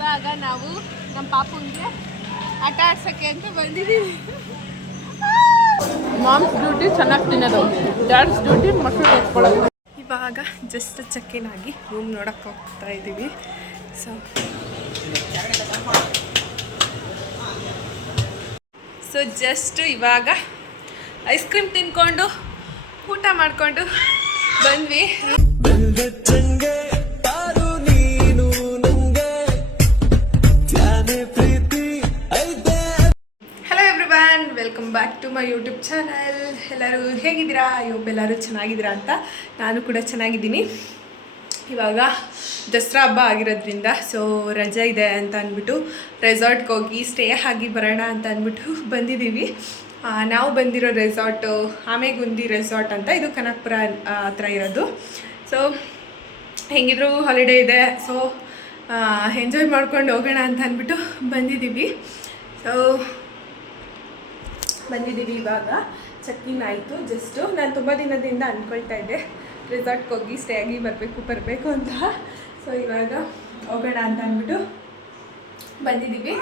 ಇವಾಗ ನಾವು ನಮ್ಮ ಪಾಪುಂಗೆ ಆಟ ಆಡ್ಸೋಕ್ಕೆ ಅಂತ ಬಂದಿದ್ದೀವಿ. ಮಾಮ್ಸ್ ಡ್ಯೂಟಿ ಚೆನ್ನಾಗಿ ತಿನ್ನೋದು, ಡ್ಯಾಡ್ಸ್ ಡ್ಯೂಟಿ ಮಕ್ಕಳು ಎತ್ಕೊಳ್ಳೋದು. ಇವಾಗ ಜಸ್ಟ್ ಚೆಕ್-ಇನ್ ಆಗಿ ರೂಮ್ ನೋಡೋಕ್ಕೆ ಹೋಗ್ತಾ ಇದ್ದೀವಿ. ಸೊ ಜಸ್ಟ್ ಇವಾಗ ಐಸ್ ಕ್ರೀಮ್ ತಿನ್ಕೊಂಡು ಊಟ ಮಾಡಿಕೊಂಡು ಬಂದ್ವಿ. Hello everyone, welcome back to my YouTube channel. ಎಲ್ಲರೂ ಹೇಗಿದ್ದೀರಾ? ಎಲ್ಲರೂ ಚೆನ್ನಾಗಿದ್ದೀರಾ ಅಂತ ನಾನು ಕೂಡ ಚೆನ್ನಾಗಿದ್ದೀನಿ. ಇವಾಗ ದಸರಾ ಹಬ್ಬ ಆಗಿರೋದ್ರಿಂದ ಸೊ ರಜೆ ಇದೆ ಅಂತ ಅಂದ್ಬಿಟ್ಟು ರೆಸಾರ್ಟ್ಗೆ ಹೋಗಿ ಸ್ಟೇ ಆಗಿ ಬರೋಣ ಅಂತ ಅಂದ್ಬಿಟ್ಟು ಬಂದಿದ್ದೀವಿ. ನಾವು ಬಂದಿರೋ ರೆಸಾರ್ಟು ಆಮೆಗುಂದಿ ರೆಸಾರ್ಟ್ ಅಂತ, ಇದು ಕನಕಪುರ ಹತ್ರ ಇರೋದು. ಸೊ ಹೆಂಗಿದ್ರು ಹಾಲಿಡೇ ಇದೆ, ಸೊ ಎಂಜಾಯ್ ಮಾಡ್ಕೊಂಡು ಹೋಗೋಣ ಅಂತ ಅಂದ್ಬಿಟ್ಟು ಬಂದಿದ್ದೀವಿ. ಇವಾಗ ಚೆಕ್-ಇನ್ ಆಯಿತು. ಜಸ್ಟು ನಾನು ತುಂಬ ದಿನದಿಂದ ಅಂದ್ಕೊಳ್ತಾ ಇದ್ದೆ ರೆಸಾರ್ಟ್ಗೆ ಹೋಗಿ ಸ್ಟೇ ಆಗಿ ಬರಬೇಕು ಅಂತ. ಸೊ ಇವಾಗ ಹೋಗೋಣ ಅಂತ ಅಂದ್ಬಿಟ್ಟು ಬಂದಿದ್ದೀವಿ.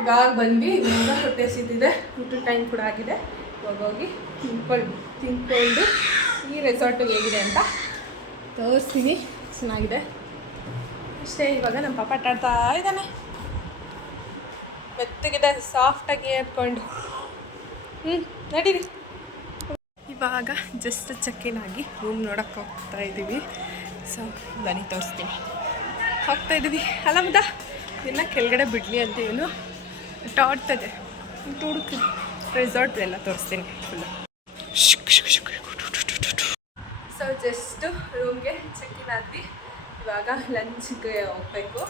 ಇವಾಗ ಬಂದ್ವಿ. ಇವಾಗ ಹೊಟ್ಟೆ ಹಸಿತಿದೆ, ಊಟದ ಟೈಮ್ ಕೂಡ ಆಗಿದೆ. ಇವಾಗ ಹೋಗಿ ತಿನ್ಕೊಂಡು ಈ ರೆಸಾರ್ಟು ಹೇಗಿದೆ ಅಂತ ತೋರಿಸ್ತೀನಿ. ಚೆನ್ನಾಗಿದೆ ಅಷ್ಟೇ. ಇವಾಗ ನಮ್ಮ ಪಾಪ ಆಟಾಡ್ತಾ ಇದ್ದಾನೆ, ಮೆತ್ತಗಿದೆ, ಸಾಫ್ಟಾಗಿ ಏರ್ಕೊಂಡು. ನಡೀರಿ. ಇವಾಗ ಜಸ್ಟ್ ಚೆಕ್-ಇನ್ ಆಗಿ ರೂಮ್ ನೋಡೋಕ್ಕೆ ಹೋಗ್ತಾ ಇದ್ದೀವಿ. ಸೊ ಬನ್ನಿ ತೋರಿಸ್ತೀನಿ. ಹೋಗ್ತಾ ಇದ್ದೀವಿ. ಅಲ್ಲ ಮುದ್ದ ಇನ್ನು ಕೆಳಗಡೆ ಬಿಡಲಿ ಅಂತ ಇವನು ಆಡ್ತದೆ. ಹುಡುಕಿ ರೆಸಾರ್ಟ್ ಎಲ್ಲ ತೋರಿಸ್ತೀನಿ ಫುಲ್ಲು. ಸೊ ಜಸ್ಟ್ ರೂಮ್ಗೆ ಚೆಕ್-ಇನ್ ಆದ್ವಿ. ಇವಾಗ ಲಂಚ್ಗೆ ಹೋಗಬೇಕು.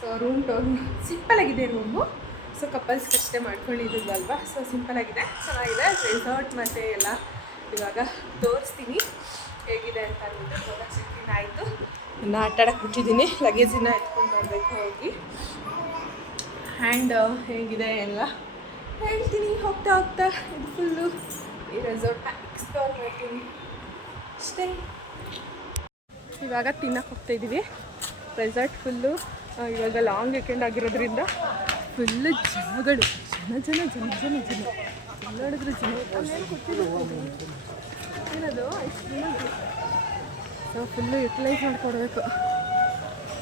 ಸೊ ರೂಮ್ ಸಿಂಪಲಾಗಿದೆ ರೂಮು. ಸೊ ಕಪಲ್ಸ್ಗೆ ಅಷ್ಟೇ ಮಾಡ್ಕೊಂಡಿದ್ದೀವಲ್ವಾ. ಸೊ ಸಿಂಪಲಾಗಿದೆ, ಚೆನ್ನಾಗಿದೆ ರೆಸಾರ್ಟ್ ಮತ್ತು ಎಲ್ಲ. ಇವಾಗ ತೋರಿಸ್ತೀನಿ ಹೇಗಿದೆ ಅಂತ ಅಂದ್ಬಿಟ್ಟು. ಇವಾಗ ಚೆಕ್-ಇನ್ ಆಯಿತು. ಇನ್ನು ಆಟಾಡಕ್ಕೆ ಬಿಟ್ಟಿದ್ದೀನಿ. ಲಗೇಜಿನ ಎತ್ಕೊಂಡು ಬರಬೇಕು ಹೋಗಿ. ಆ್ಯಂಡ್ ಹೇಗಿದೆ ಎಲ್ಲ ಹೇಳ್ತೀನಿ ಹೋಗ್ತಾ ಇದು ಫುಲ್ಲು ಈ ರೆಸಾರ್ಟ್ನ ಎಕ್ಸ್ಪ್ಲೋರ್ ಮಾಡ್ತೀನಿ ಅಷ್ಟೇ. ಇವಾಗ ತಿನ್ನಕ್ಕೆ ಹೋಗ್ತಾಯಿದ್ದೀವಿ. ರೆಸಾರ್ಟ್ ಫುಲ್ಲು ಇವಾಗ ಲಾಂಗ್ ವೀಕೆಂಡ್ ಆಗಿರೋದ್ರಿಂದ ಫುಲ್ಲು ಜನಗಳು, ಜನ ನೋಡಿದ್ರೆ ಜನ ಏನದು ice cream. So full utilise ಮಾಡಿಕೊಡ್ಬೇಕು.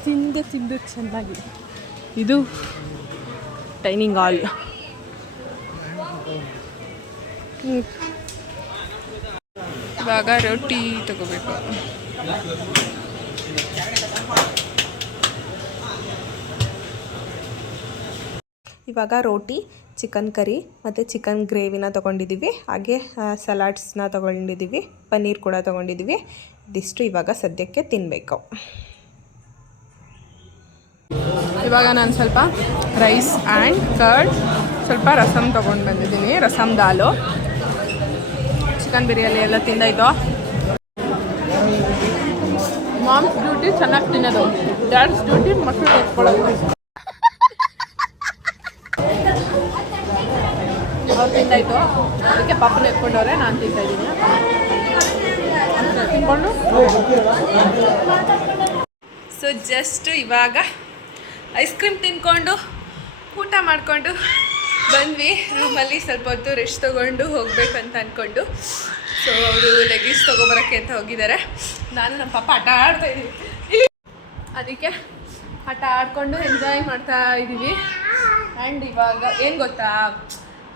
ತಿಂದು ಚೆನ್ನಾಗಿದೆ. ಇದು ಡೈನಿಂಗ್ ಹಾಲ್. ಇವಾಗ ರೊಟ್ಟಿ ತಗೋಬೇಕು. ಇವಾಗ ರೋಟಿ, ಚಿಕನ್ ಕರಿ ಮತ್ತು ಚಿಕನ್ ಗ್ರೇವಿನ ತೊಗೊಂಡಿದ್ದೀವಿ. ಹಾಗೆ ಸಲಾಡ್ಸ್ನ ತೊಗೊಂಡಿದ್ದೀವಿ, ಪನ್ನೀರ್ ಕೂಡ ತೊಗೊಂಡಿದ್ದೀವಿ. ಇದಿಷ್ಟು ಇವಾಗ ಸದ್ಯಕ್ಕೆ ತಿನ್ನಬೇಕು. ಇವಾಗ ನಾನು ಸ್ವಲ್ಪ ರೈಸ್ ಆ್ಯಂಡ್ ಕರ್ಡ್, ಸ್ವಲ್ಪ ರಸಮ್ ತೊಗೊಂಡು ಬಂದಿದ್ದೀನಿ. ರಸಮ್ ದಾಲು, ಚಿಕನ್ ಬಿರಿಯಾನಿ ಎಲ್ಲ ತಿಂದಾಯ್ತು. ಮಾಮ್ಸ್ ಡ್ಯೂಟಿ ಚೆನ್ನಾಗಿ ತಿನ್ನೋದು, ಡ್ಯಾಡ್ಸ್ ಡ್ಯೂಟಿ ಮಕ್ಕಳು ಎತ್ಕೊಳ್ಳೋದು. ಅವ್ರು ತಿಂದಾಯ್ತು, ಅದಕ್ಕೆ ಪಾಪನ ಎತ್ಕೊಂಡವ್ರೆ. ನಾನು ತಿಂತಾಯಿದ್ದೀನಿ. ತಿನ್ಕೊಂಡು ಸೊ ಜಸ್ಟ್ ಇವಾಗ ಐಸ್ ಕ್ರೀಮ್ ತಿನ್ಕೊಂಡು ಊಟ ಮಾಡಿಕೊಂಡು ಬಂದ್ವಿ. ರೂಮಲ್ಲಿ ಸ್ವಲ್ಪ ಹೊತ್ತು ರೆಸ್ಟ್ ತೊಗೊಂಡು ಹೋಗಬೇಕು ಅಂತ ಅಂದ್ಕೊಂಡು. ಸೊ ಅವರು ಲಗೇಜ್ ತೊಗೊಬರೋಕ್ಕೆ ಅಂತ ಹೋಗಿದ್ದಾರೆ. ನಾನು ನಮ್ಮ ಪಾಪ ಆಟ ಆಡ್ತಾಯಿದ್ದೀವಿ. ಅದಕ್ಕೆ ಆಟ ಆಡಿಕೊಂಡು ಎಂಜಾಯ್ ಮಾಡ್ತಾ ಇದ್ದೀವಿ. ಆ್ಯಂಡ್ ಇವಾಗ ಏನು ಗೊತ್ತಾ,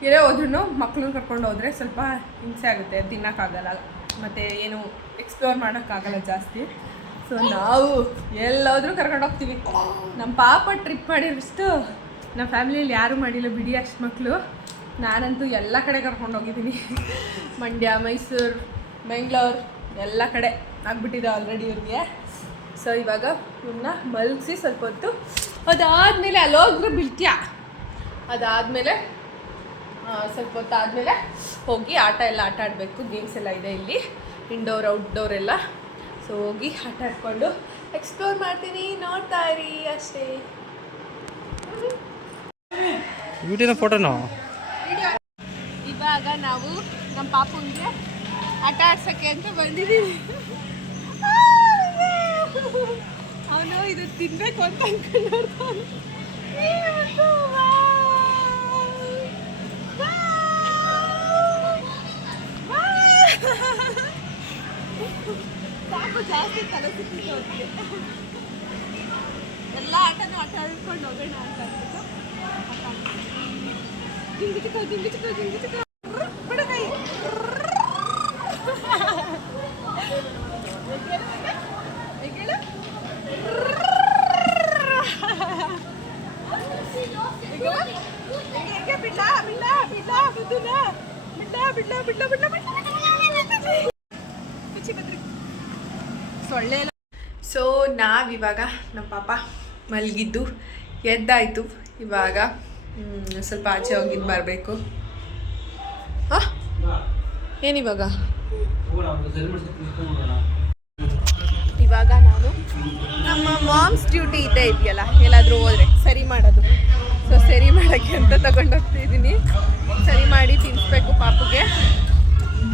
ಎಲ್ಲೇ ಹೋದ್ರೂ ಮಕ್ಕಳನ್ನ ಕರ್ಕೊಂಡು ಹೋದರೆ ಸ್ವಲ್ಪ ಹಿಂಸೆ ಆಗುತ್ತೆ, ತಿನ್ನೋಕ್ಕಾಗಲ್ಲ ಮತ್ತು ಏನು ಎಕ್ಸ್ಪ್ಲೋರ್ ಮಾಡೋಕ್ಕಾಗಲ್ಲ ಜಾಸ್ತಿ. ಸೊ ನಾವು ಎಲ್ಲಾದರೂ ಕರ್ಕೊಂಡು ಹೋಗ್ತೀವಿ. ನಮ್ಮ ಪಾಪ ಟ್ರಿಪ್ ಮಾಡಿರೋಷ್ಟು ನಮ್ಮ ಫ್ಯಾಮಿಲಿಯಲ್ಲಿ ಯಾರೂ ಮಾಡಿಲ್ಲ ಬಿಡಿ, ಅಷ್ಟು ಮಕ್ಕಳು. ನಾನಂತೂ ಎಲ್ಲ ಕಡೆ ಕರ್ಕೊಂಡು ಹೋಗಿದ್ದೀನಿ. ಮಂಡ್ಯ, ಮೈಸೂರು, ಬೆಂಗಳೂರು ಎಲ್ಲ ಕಡೆ ಆಗಿಬಿಟ್ಟಿದೆ ಆಲ್ರೆಡಿ ಇವ್ರಿಗೆ. ಸೊ ಇವಾಗ ಇವನ್ನ ಮಲಗಿಸಿ ಸ್ವಲ್ಪ ಹೊತ್ತು, ಅದಾದಮೇಲೆ ಅಲ್ಲೋದ್ರೆ ಬಿಡ್ತೀಯ, ಅದಾದಮೇಲೆ ಸ್ವಲ್ಪ ಹೊತ್ತು ಆದಮೇಲೆ ಹೋಗಿ ಆಟ ಆಡಬೇಕು. ಗೇಮ್ಸ್ ಎಲ್ಲ ಇದೆ ಇಲ್ಲಿ, ಇಂಡೋರ್ ಔಟ್ಡೋರ್ ಎಲ್ಲ. ಸೊ ಹೋಗಿ ಆಟ ಆಡ್ಕೊಂಡು ಎಕ್ಸ್ಪ್ಲೋರ್ ಮಾಡ್ತೀನಿ, ನೋಡ್ತಾ ಇರಿ ಅಷ್ಟೇ. ಫೋಟೋನೋ. ಇವಾಗ ನಾವು ನಮ್ಮ ಪಾಪುಂಗೆ ಆಟ ಆಡ್ಸೋಕ್ಕೆ ಅಂತ ಬಂದಿದ್ದೀವಿ. ಅವನು ಇದು ತಿನ್ಬೇಕು ಅಂತ ಅನ್ಕೊಂಡು ಸಾಕು ಜಾಸ್ತಿ ತಲೆ ಸಿಕ್ಕಿತ್ತು ಅವ್ರಿಗೆ. ಎಲ್ಲ ಆಟನೂ ಆಟ ಆಡ್ಕೊಂಡು ಹೋಗೋಣ ಅಂತ ಅಂದ್ಬಿಟ್ಟು ಜಿಂಗಿಚಿಕೋ ಜಿಂಗಿಚಿಕೋ ಜಿಂಗಿಚಿಕೋ ಬಿಡ ಕೈ ಸೊಳ್ಳೆ. ಸೊ ನಾವಿವಾಗ ನಮ್ಮ ಪಾಪ ಮಲಗಿದ್ದು ಎದ್ದಾಯಿತು. ಇವಾಗ ಸ್ವಲ್ಪ ಆಚೆ ಹೋಗಿದ್ದು ಬರಬೇಕು. ಹಾಂ ಏನಿವಾಗ? ಇವಾಗ ನಾನು ನಮ್ಮ ಮಾಮ್ಸ್ ಡ್ಯೂಟಿ ಇದ್ದೇ ಇದೆಯಲ್ಲ, ಎಲ್ಲಾದರೂ ಹೋದರೆ ಸರಿ ಮಾಡೋದು. ಸೊ ಸರಿ ಮಾಡೋಕ್ಕೆ ಅಂತ ತಗೊಂಡೋಗ್ತಾ ಇದ್ದೀನಿ. ಸರಿ ಮಾಡಿ ತಿನ್ನಿಸ್ಬೇಕು ಪಾಪುಗೆ.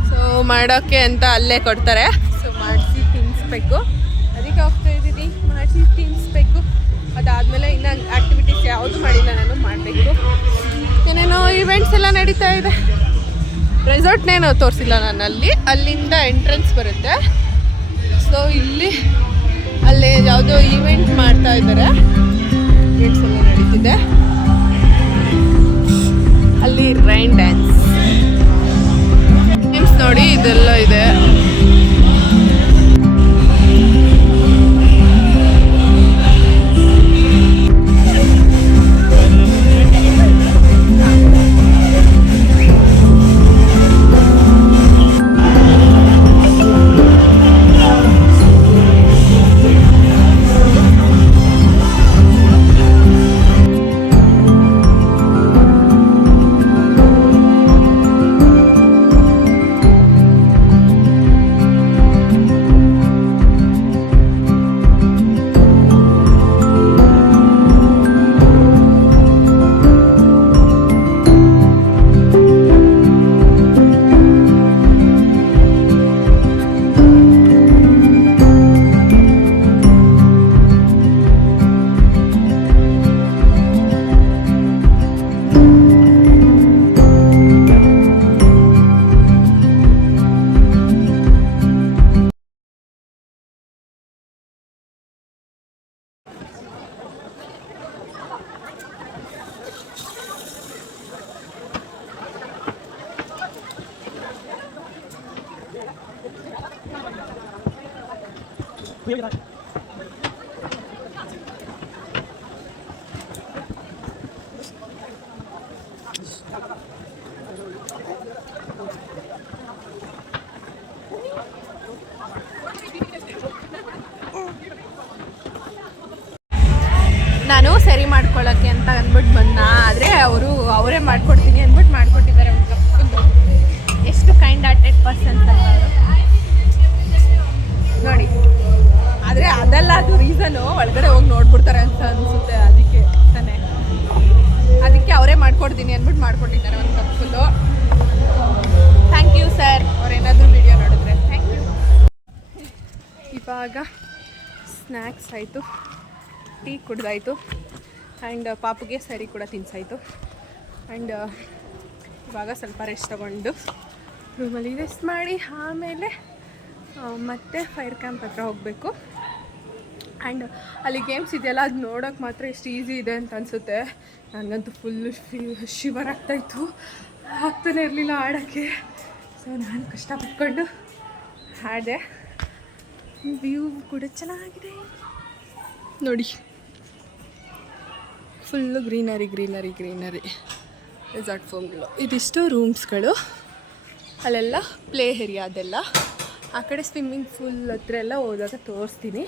ಸೊ ಮಾಡೋಕ್ಕೆ ಅಂತ ಅಲ್ಲೇ ಕೊಡ್ತಾರೆ. ಸೊ ಮಾಡಿಸಿ ತಿನ್ನಿಸ್ಬೇಕು, ಅದಕ್ಕೆ ಹೋಗ್ತಾ ಇದ್ದೀನಿ. ಮಾಡಿಸಿ ತಿನ್ನಿಸ್ಬೇಕು. ಅದಾದಮೇಲೆ ಇನ್ನು ಆ್ಯಕ್ಟಿವಿಟೀಸ್ ಯಾವುದು ಮಾಡಿಲ್ಲ, ನಾನು ಮಾಡಬೇಕು. ಏನೇನೋ ಇವೆಂಟ್ಸ್ ಎಲ್ಲ ನಡೀತಾ ಇದೆ. ರೆಸಾರ್ಟ್ನೇನೋ ತೋರಿಸಿಲ್ಲ ನಾನು. ಅಲ್ಲಿಂದ ಎಂಟ್ರೆನ್ಸ್ ಬರುತ್ತೆ. ಸೊ ಅಲ್ಲಿ ಯಾವುದೋ ಈವೆಂಟ್ ಮಾಡ್ತಾ ಇದ್ದಾರೆ. ಈವೆಂಟ್ಸ್ ಎಲ್ಲ ನಡೀತಿದೆ. ಅಲ್ಲಿ ರೈನ್ ಡ್ಯಾನ್ಸ್ ಗೇಮ್ಸ್ ನೋಡಿ ಇದೆಲ್ಲ ಇದೆ. ನಾನು ಸರಿ ಮಾಡ್ಕೊಳ್ಳೋಕ್ಕೆ ಅಂತ ಅಂದ್ಬಿಟ್ಟು ಬಂದ, ಆದರೆ ಅವರೇ ಮಾಡ್ಕೊಡ್ತೀನಿ ಅಂದ್ಬಿಟ್ಟು ಮಾಡಿಕೊಟ್ಟಿದ್ದಾರೆ. ಎಷ್ಟು ಕೈಂಡ್ ಹಾರ್ಟೆಡ್ ಪರ್ಸನ್ಸ್ ಅಲ್ಲ ನೋಡಿ. ಆದರೆ ಅದೆಲ್ಲ ಅದು ರೀಸನು ಒಳಗಡೆ ಹೋಗಿ ನೋಡ್ಬಿಡ್ತಾರೆ ಅಂತ ಅನಿಸುತ್ತೆ. ಅದಕ್ಕೆ ತಾನೇ, ಅದಕ್ಕೆ ಅವರೇ ಮಾಡ್ಕೊಡ್ತೀನಿ ಅಂದ್ಬಿಟ್ಟು ಮಾಡಿಕೊಟ್ಟಿದ್ದಾರೆ ಒಂದು cup full. Thank you sir. ಅವ್ರೇನಾದರೂ ವಿಡಿಯೋ ನೋಡಿದ್ರೆ ಥ್ಯಾಂಕ್ ಯು. ಇವಾಗ ಸ್ನ್ಯಾಕ್ಸ್ ಆಯಿತು, ಟೀ ಕುಡ್ದಾಯಿತು, ಆ್ಯಂಡ್ ಪಾಪುಗೆ ಸರಿ ಕೂಡ ತಿನ್ಸಾಯಿತು. ಆ್ಯಂಡ್ ಇವಾಗ ಸ್ವಲ್ಪ ರೆಸ್ಟ್ ತೊಗೊಂಡು ರೂಮಲ್ಲಿ ರೆಸ್ಟ್ ಮಾಡಿ ಆಮೇಲೆ ಮತ್ತೆ ಫೈರ್ ಕ್ಯಾಂಪ್ ಹತ್ರ ಹೋಗಬೇಕು. ಆ್ಯಂಡ್ ಅಲ್ಲಿ ಗೇಮ್ಸ್ ಇದೆಯಲ್ಲ, ಅದು ನೋಡೋಕೆ ಮಾತ್ರ ಎಷ್ಟು ಈಸಿ ಇದೆ ಅಂತ ಅನಿಸುತ್ತೆ. ನನಗಂತೂ ಫುಲ್ಲು ಶಿವರ್ ಆಗ್ತಾಯಿತ್ತು, ಆಗ್ತಾನೆ ಇರಲಿಲ್ಲ ಆಡೋಕ್ಕೆ. ಸೊ ನಾನು ಕಷ್ಟಪಟ್ಕೊಂಡು ಆಡಿದೆ. ವ್ಯೂ ಕೂಡ ಚೆನ್ನಾಗಿದೆ ನೋಡಿ, ಫುಲ್ಲು ಗ್ರೀನರಿ ರೆಸಾರ್ಟ್ ಫೋಮ್ಗಳು. ಇದಿಷ್ಟು ರೂಮ್ಸ್ಗಳು, ಅಲ್ಲೆಲ್ಲ ಪ್ಲೇ ಏರಿಯಾ ಅದೆಲ್ಲ. ಆ ಕಡೆ ಸ್ವಿಮ್ಮಿಂಗ್ ಪೂಲ್ ಹತ್ರ ಎಲ್ಲ ಹೋದಾಗ ತೋರಿಸ್ತೀನಿ.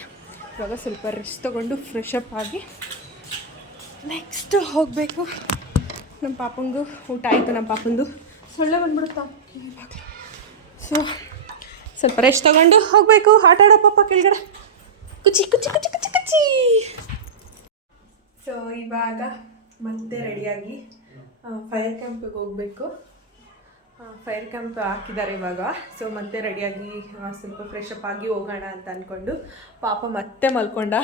ಇವಾಗ ಸ್ವಲ್ಪ ರೆಸ್ಟ್ ತೊಗೊಂಡು ಫ್ರೆಶ್ ಅಪ್ ಆಗಿ ನೆಕ್ಸ್ಟ್ ಹೋಗಬೇಕು. ನಮ್ಮ ಪಾಪಂಗೂ ಊಟ ಆಯಿತು. ನಮ್ಮ ಪಾಪಂದು ಸೊಳ್ಳೆ ಬಂದ್ಬಿಡುತ್ತಾ ಇವಾಗ. ಸೊ ಸ್ವಲ್ಪ ರೆಸ್ಟ್ ತೊಗೊಂಡು ಹೋಗಬೇಕು. ಆಟ ಆಡೋ ಪಾಪ ಕೆಳಗಡೆ ಕುಚಿ. ಸೊ ಇವಾಗ ಮತ್ತೆ ರೆಡಿಯಾಗಿ ಫೈರ್ ಕ್ಯಾಂಪಿಗೆ ಹೋಗಬೇಕು. ಫೈರ್ ಕ್ಯಾಂಪ್ ಹಾಕಿದ್ದಾರೆ ಇವಾಗ. ಸೊ ಮತ್ತೆ ರೆಡಿಯಾಗಿ ಸ್ವಲ್ಪ ಫ್ರೆಶ್ ಅಪ್ ಆಗಿ ಹೋಗೋಣ ಅಂತ ಅಂದ್ಕೊಂಡು ಪಾಪ ಮತ್ತೆ ಮಲ್ಕೊಂಡ.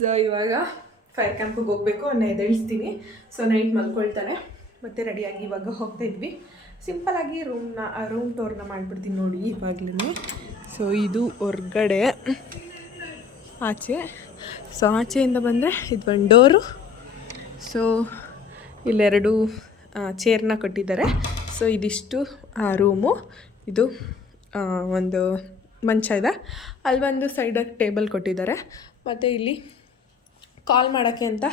ಸೊ ಇವಾಗ ಫೈರ್ ಕ್ಯಾಂಪಿಗೆ ಹೋಗಬೇಕು, ಎದ್ದೇಳಿಸ್ತೀನಿ. So night ಮಲ್ಕೊಳ್ತಾನೆ. ಮತ್ತೆ ರೆಡಿಯಾಗಿ ಇವಾಗ ಹೋಗ್ತಾಯಿದ್ವಿ. ಸಿಂಪಲಾಗಿ ರೂಮ್ ಟೂರ್ನ ಮಾಡಿಬಿಡ್ತೀನಿ ನೋಡಿ ಇವಾಗಲೇ. ಸೊ ಇದು ಹೊರ್ಗಡೆ ಆಚೆ. ಸೊ ಆಚೆಯಿಂದ ಬಂದರೆ ಇದು ಒಂದು ಡೋರು. ಸೊ ಇಲ್ಲೆರಡು ಚೇರ್ನ ಕೊಟ್ಟಿದ್ದಾರೆ. ಸೊ ಇದಿಷ್ಟು ರೂಮು. ಇದು ಒಂದು ಮಂಚ ಇದೆ. ಅಲ್ಲಿ ಒಂದು ಸೈಡಾಗಿ ಟೇಬಲ್ ಕೊಟ್ಟಿದ್ದಾರೆ. ಮತ್ತು ಇಲ್ಲಿ ಕಾಲ್ ಮಾಡೋಕ್ಕೆ ಅಂತ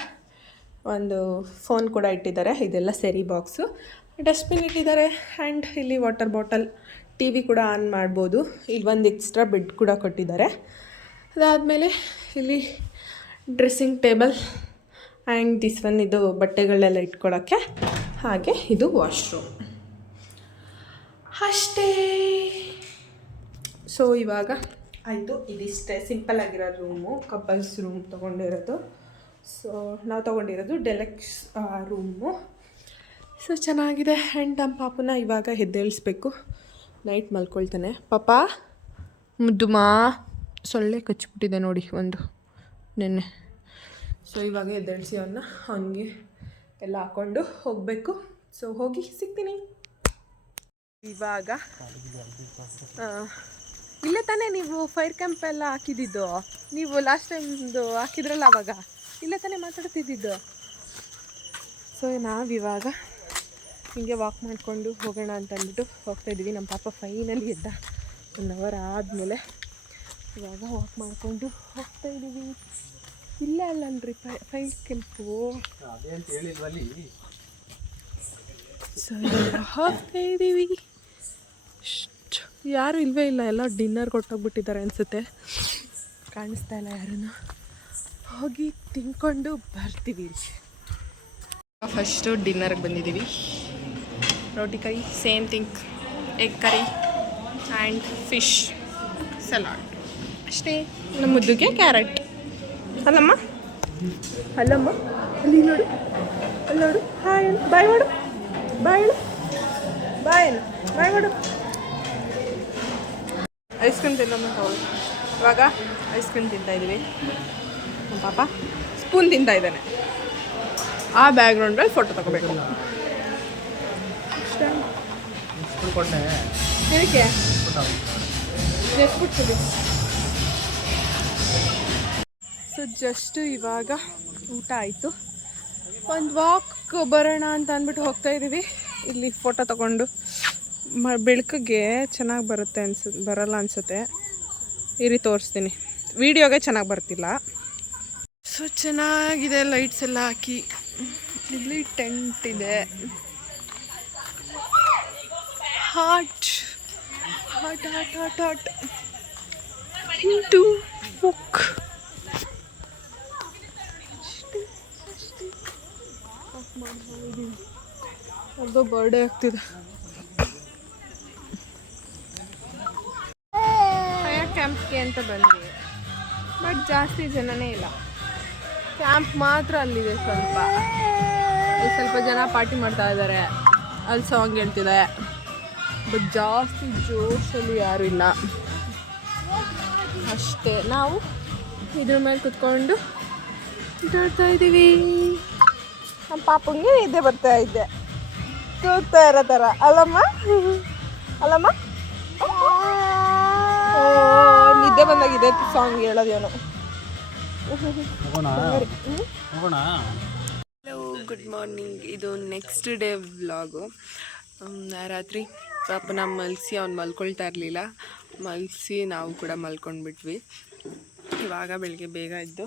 ಒಂದು ಫೋನ್ ಕೂಡ ಇಟ್ಟಿದ್ದಾರೆ. ಇದೆಲ್ಲ ಸೆರಿ ಬಾಕ್ಸು. ಡಸ್ಟ್ಬಿನ್ ಇಟ್ಟಿದ್ದಾರೆ. ಆ್ಯಂಡ್ ಇಲ್ಲಿ ವಾಟರ್ ಬಾಟಲ್, ಟಿ ವಿ ಕೂಡ ಆನ್ ಮಾಡ್ಬೋದು. ಇಲ್ಲಿ ಒಂದು ಎಕ್ಸ್ಟ್ರಾ ಬೆಡ್ ಕೂಡ ಕೊಟ್ಟಿದ್ದಾರೆ. ಅದಾದಮೇಲೆ ಇಲ್ಲಿ dressing table and this one ಇದು ಬಟ್ಟೆಗಳೆಲ್ಲ ಇಟ್ಕೊಳ್ಳೋಕ್ಕೆ. ಹಾಗೆ ಇದು ವಾಶ್ರೂಮ್ ಅಷ್ಟೇ. ಸೊ ಇವಾಗ ಆಯಿತು. ಇದಿಷ್ಟೇ ಸಿಂಪಲ್ಲಾಗಿರೋ ರೂಮು, ಕಪಲ್ಸ್ ರೂಮ್ ತೊಗೊಂಡಿರೋದು. ಸೊ ನಾವು ತೊಗೊಂಡಿರೋದು ಡೆಲಕ್ಸ್ ರೂಮು. ಸೊ ಚೆನ್ನಾಗಿದೆ. ಆ್ಯಂಡ್ ನಮ್ಮ ಪಾಪನ ಇವಾಗ ಎದ್ದೇಳಿಸ್ಬೇಕು. ನೈಟ್ ಮಲ್ಕೊಳ್ತಾನೆ. ಪಾಪ ಮುದ್ದುಮಾ ಸೊಳ್ಳೆ ಕಚ್ಚಿಬಿಟ್ಟಿದೆ ನೋಡಿ ಒಂದು ನೆನ್ನೆ. ಸೊ ಇವಾಗ ಎದ್ದೇಳಿಸಿ ಅವನಿಗೆ ಎಲ್ಲ ಹಾಕ್ಕೊಂಡು ಹೋಗಬೇಕು. ಸೊ ಹೋಗಿ ಸಿಗ್ತೀನಿ ಇವಾಗ. ಇಲ್ಲ ತಾನೇ ನೀವು ಫೈರ್ ಕ್ಯಾಂಪ್ ಎಲ್ಲ ಹಾಕಿದ್ದಿದ್ದು? ನೀವು ಲಾಸ್ಟ್ ಟೈಮ್ದು ಹಾಕಿದ್ರಲ್ಲ ಅವಾಗ ಇಲ್ಲ ತಾನೇ ಮಾತಾಡ್ತಿದ್ದಿದ್ದು? ಸೊ ನಾವಿವಾಗ ಹೀಗೆ ವಾಕ್ ಮಾಡಿಕೊಂಡು ಹೋಗೋಣ ಅಂತ ಅಂದ್ಬಿಟ್ಟು ಹೋಗ್ತಾಯಿದ್ವಿ. ನಮ್ಮ ಪಾಪ ಫೈನಲಿ ಎದ್ದ 1 ಅವರ್ ಆದಮೇಲೆ ಇವಾಗ ವಾಕ್ ಮಾಡಿಕೊಂಡು ಹೋಗ್ತಾಯಿದ್ದೀವಿ. ಇಲ್ಲೇ ಅಲ್ಲನ್ರಿ ಫೈರ್ ಕ್ಯಾಂಪು. ಸೊ ಹೋಗ್ತಾಯಿದ್ದೀವಿ. ಯಾರೂ ಇಲ್ಲವೇ ಇಲ್ಲ, ಎಲ್ಲ ಡಿನ್ನರ್ ಕೊಟ್ಟೋಗ್ಬಿಟ್ಟಿದ್ದಾರೆ ಅನಿಸುತ್ತೆ. ಕಾಣಿಸ್ತಾ ಇಲ್ಲ ಯಾರನ್ನು. ಹೋಗಿ ತಿನ್ಕೊಂಡು ಬರ್ತೀವಿ. ಫಸ್ಟು ಡಿನ್ನರ್ಗೆ ಬಂದಿದ್ದೀವಿ. Roti curry, same thing, egg curry and fish salad ಅಷ್ಟೇ. ನಮ್ಮ ಮುದ್ದುಗೆ ಕ್ಯಾರೆಟ್. ಅಲ್ಲಮ್ಮ ಅಲ್ಲಮ್ಮ ಅಲ್ಲಿ ನೋಡು, ಅಲ್ಲಿ ನೋಡು. ಹಾಯ್ ಬಾಯ್ ಮಾಡು, ಬಾಯ್ ಹೇಳು, ಬಾಯ್ ಏನು, ಬಾಯ್ ಮಾಡು. ಐಸ್ ಕ್ರೀಮ್ ತಿನ್ನೋಣ ತಗೊಳ್ಳಿ. ಇವಾಗ ಐಸ್ ಕ್ರೀಮ್ ತಿಂತಾಯಿದ್ದೀವಿ. ನಮ್ಮ ಪಾಪ ಸ್ಪೂನ್ ತಿಂತಾ ಇದ್ದಾನೆ. ಆ ಬ್ಯಾಕ್ಗ್ರೌಂಡಲ್ಲಿ ಫೋಟೋ ತಗೋಬೇಕು. ಏನಕ್ಕೆ ಸೊ ಜಸ್ಟ್ ಇವಾಗ ಊಟ ಆಯಿತು. ಒಂದು ವಾಕ್ ಬರೋಣ ಅಂತ ಅಂದ್ಬಿಟ್ಟು ಹೋಗ್ತಾಯಿದ್ದೀವಿ. ಇಲ್ಲಿ ಫೋಟೋ ತಗೊಂಡು ಬೆಳಕಿಗೆ ಚೆನ್ನಾಗಿ ಬರಲ್ಲ ಅನಿಸುತ್ತೆ. ಇರಿ ತೋರಿಸ್ತೀನಿ. ವಿಡಿಯೋಗೆ ಚೆನ್ನಾಗಿ ಬರ್ತಿಲ್ಲ. ಸೊ ಚೆನ್ನಾಗಿದೆ, ಲೈಟ್ಸ್ ಎಲ್ಲ ಹಾಕಿ. ಇಲ್ಲಿ ಟೆಂಟ್ ಇದೆ. Hot hot hot hot hot into book. ಅದು ಬರ್ಡೇ ಆಗ್ತಿದೆ. ಕ್ಯಾಂಪ್ಗೆ ಅಂತ ಬಂದ್ವಿ, ಬಟ್ ಜಾಸ್ತಿ ಜನನೇ ಇಲ್ಲ. ಕ್ಯಾಂಪ್ ಮಾತ್ರ ಅಲ್ಲಿದೆ. ಸ್ವಲ್ಪ ಜನ ಪಾರ್ಟಿ ಮಾಡ್ತಾ ಇದ್ದಾರೆ. ಅಲ್ಲಿ ಸಾಂಗ್ ಹೇಳ್ತಿದೆ. ಬಟ್ ಜಾಸ್ತಿ ಜೋಶಲ್ಲಿ ಯಾರೂ ಇಲ್ಲ ಅಷ್ಟೇ. ನಾವು ಇದ್ರ ಮೇಲೆ ಕುತ್ಕೊಂಡು ಮಾತಾಡ್ತಾ ಇದ್ದೀವಿ. ನಮ್ಮ ಪಾಪಂಗೆ ನಿದ್ದೆ ಬರ್ತಾ ಇದ್ದೆ, ಕೂಗ್ತಾ ಇರೋ ಥರ. ಅಲ್ಲಮ್ಮ ಅಲ್ಲಮ್ಮ ನಿದ್ದೆ ಬಂದಾಗಿದೆ. ಸಾಂಗ್ ಹೇಳೋದೇನು. Hello, good morning. ಇದು ನೆಕ್ಸ್ಟ್ ಡೇ ವ್ಲಾಗು. ರಾತ್ರಿ ಪಾಪನ ಮಲಸಿ ಅವ್ನು ಮಲ್ಕೊಳ್ತಾ ಇರಲಿಲ್ಲ. ಮಲಸಿ ನಾವು ಕೂಡ ಮಲ್ಕೊಂಡ್ಬಿಟ್ವಿ. ಇವಾಗ ಬೆಳಗ್ಗೆ ಬೇಗ ಎದ್ದು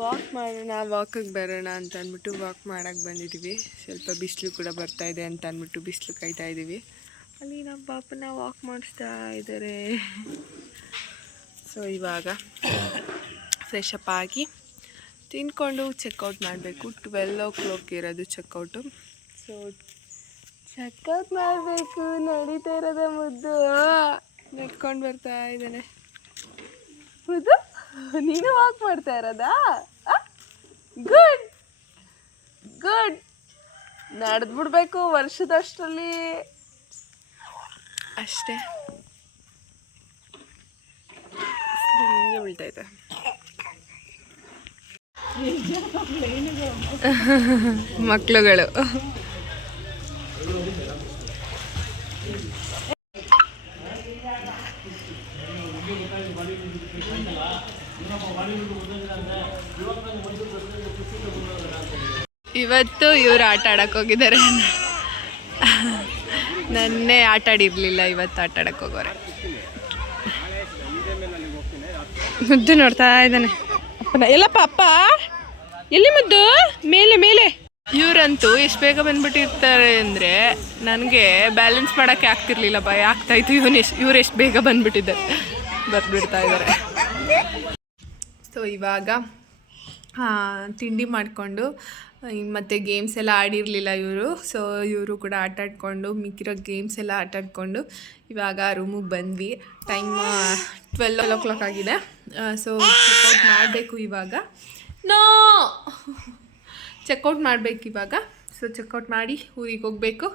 ವಾಕ್ ಮಾಡೋಣ, ವಾಕಿಗೆ ಬರೋಣ ಅಂತ ಅಂದ್ಬಿಟ್ಟು ವಾಕ್ ಮಾಡೋಕ್ಕೆ ಬಂದಿದ್ದೀವಿ. ಸ್ವಲ್ಪ ಬಿಸಿಲು ಕೂಡ ಬರ್ತಾಯಿದೆ ಅಂತ ಅಂದ್ಬಿಟ್ಟು ಬಿಸಿಲು ಕಾಯ್ತಾ ಇದ್ದೀವಿ. ಅಲ್ಲಿ ನಮ್ಮ ಪಾಪನ ವಾಕ್ ಮಾಡಿಸ್ತಾ ಇದ್ದಾರೆ. ಸೊ ಇವಾಗ ಫ್ರೆಶ್ ಅಪ್ ಆಗಿ ತಿನ್ಕೊಂಡು ಚೆಕ್ಔಟ್ ಮಾಡಬೇಕು. 12 o'clock ಇರೋದು ಚೆಕ್ಔಟು. ಸೊ ಚೆಕ್ಔಟ್ ಮಾಡಬೇಕು. ನಡೀತಾ ಇರೋದ ಮುದ್ದು ನೆಟ್ಕೊಂಡು ಬರ್ತಾ ಇದ್ದಾನೆ. ಮುದ್ದು ನೀನು ವಾಕ್ ಮಾಡ್ತಾ ಇರೋದಾ? Good good. ನಡೆದ್ಬಿಡ್ಬೇಕು ವರ್ಷದಷ್ಟರಲ್ಲಿ. ಅಷ್ಟೇ. ಹಿಂಗೆ ಬೀಳ್ತೈತೆ. ಮಕ್ಕಳುಗಳು ಇವತ್ತು ಇವ್ರು ಆಟ ಆಡಕ್ಕೆ ಹೋಗಿದ್ದಾರೆ. ನನ್ನೇ ಆಟ ಆಡಿರ್ಲಿಲ್ಲ, ಇವತ್ತು ಆಟ ಆಡಕ್ಕೆ ಹೋಗೋರೆ. ಮುದ್ದು ನೋಡ್ತಾ ಇದ್ದಾನೆ. ಅಪ್ಪನ ಎಲ್ಲಪ್ಪ ಅಪ್ಪ ಎಲ್ಲಿ ಮುದ್ದು? ಮೇಲೆ ಮೇಲೆ. ಇವರಂತೂ ಎಷ್ಟು ಬೇಗ ಬಂದ್ಬಿಟ್ಟಿರ್ತಾರೆ ಅಂದರೆ ನನಗೆ ಬ್ಯಾಲೆನ್ಸ್ ಮಾಡೋಕ್ಕೆ ಆಗ್ತಿರ್ಲಿಲ್ಲ, ಭಯ ಆಗ್ತಾಯಿತ್ತು. ಇವ್ರು ಎಷ್ಟು ಬೇಗ ಬರ್ಬಿಡ್ತಾ ಇದ್ದಾರೆ. ಸೊ ಇವಾಗ ತಿಂಡಿ ಮಾಡಿಕೊಂಡು ಮತ್ತು ಗೇಮ್ಸ್ ಎಲ್ಲ ಆಡಿರಲಿಲ್ಲ ಇವರು. ಸೊ ಇವರು ಕೂಡ ಆಟ ಆಡ್ಕೊಂಡು ಮಿಕ್ಕಿರೋ ಗೇಮ್ಸ್ ಎಲ್ಲ ಆಟ ಆಡ್ಕೊಂಡು ಇವಾಗ ರೂಮಿಗೆ ಬಂದ್ವಿ. ಟೈಮ್ 12 o'clock ಆಗಿದೆ. ಸೊ ಚೆಕ್ಔಟ್ ಮಾಡಬೇಕು ಇವಾಗ. ಚೆಕ್ಔಟ್ ಮಾಡಬೇಕು ಇವಾಗ. ಸೊ ಚೆಕ್ಔಟ್ ಮಾಡಿ ಊರಿಗೆ ಹೋಗಬೇಕು.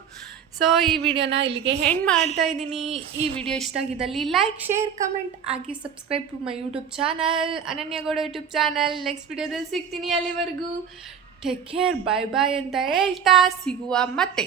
ಸೊ ಈ ವಿಡಿಯೋನ ಇಲ್ಲಿಗೆ ಹೆಂಡ್ ಮಾಡ್ತಾ ಇದ್ದೀನಿ. ಈ ವಿಡಿಯೋ ಇಷ್ಟ ಆಗಿದ್ದಲ್ಲಿ ಲೈಕ್, ಶೇರ್, ಕಮೆಂಟ್ ಆಗಿ subscribe to my YouTube channel, Ananya Gowda YouTube channel. Next ವಿಡಿಯೋದಲ್ಲಿ ಸಿಗ್ತೀನಿ. ಅಲ್ಲಿವರೆಗೂ ಟೇಕ್ ಕೇರ್, ಬಾಯ್ ಬಾಯ್ ಅಂತ ಹೇಳ್ತಾ ಸಿಗುವ ಮತ್ತೆ.